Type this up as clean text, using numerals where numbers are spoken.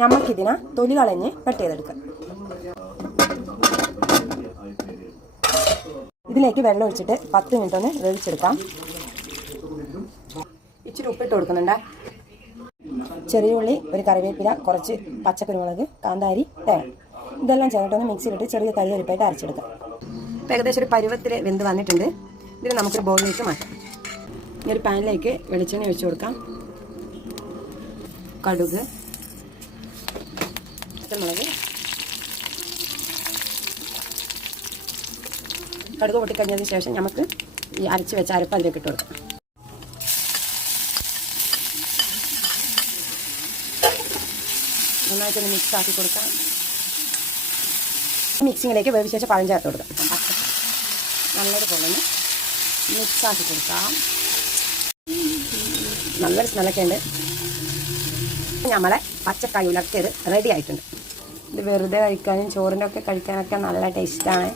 നമുക്കിതിനെ തൊലി കളഞ്ഞ് കട്ട് ചെയ്തെടുക്കാം. ഇതിലേക്ക് വെള്ളം ഒഴിച്ചിട്ട് 10 മിനിറ്റ് ഒന്ന് വേവിച്ചെടുക്കാം. ഇച്ചിരി ഉപ്പിട്ട് കൊടുക്കുന്നുണ്ട്. ചെറിയ ഉള്ളി, ഒരു കറിവേപ്പില, കുറച്ച് പച്ചക്കുരുമുളക്, കാന്താരി, തേങ്ങ ഇതെല്ലാം ചേർന്നിട്ടൊന്ന് മിക്സിയിലിട്ട് ചെറിയ തരിതരിപ്പായിട്ട് അരച്ചെടുക്കാം. ഇപ്പം ഏകദേശം ഒരു പരുവത്തിൽ വെന്ത് വന്നിട്ടുണ്ട്. ഇതിന് നമുക്കൊരു ബൗളിലേക്ക് മാറ്റാം. ഈ ഒരു പാനിലേക്ക് വെളിച്ചെണ്ണ ഒഴിച്ചു കൊടുക്കാം. കടുക്, പച്ചമുളക്, കടുക് പൊട്ടിക്കഴിഞ്ഞതിന് ശേഷം നമുക്ക് ഈ അരച്ച് വെച്ച അരപ്പ് അതിലേക്ക് ഇട്ട് കൊടുക്കാം. നന്നായിട്ടൊന്ന് മിക്സ് ആക്കി കൊടുക്കാം. മിക്സിങ്ങിലേക്ക് വേവിച്ച് വെച്ച പഴം ചേർത്ത് കൊടുക്കാം. നല്ലതുപോലെ ഒന്ന് മിക്സ് ആക്കി കൊടുക്കാം. നല്ലൊരു സ്മെല്ലൊക്കെ ഉണ്ട്. നമ്മളെ പച്ചക്കായ് ഉലർത്തിയത് റെഡി ആയിട്ടുണ്ട്. ഇത് വെറുതെ കഴിക്കാനും ചോറിൻ്റെ ഒക്കെ കഴിക്കാനൊക്കെ നല്ല ടേസ്റ്റാണ്.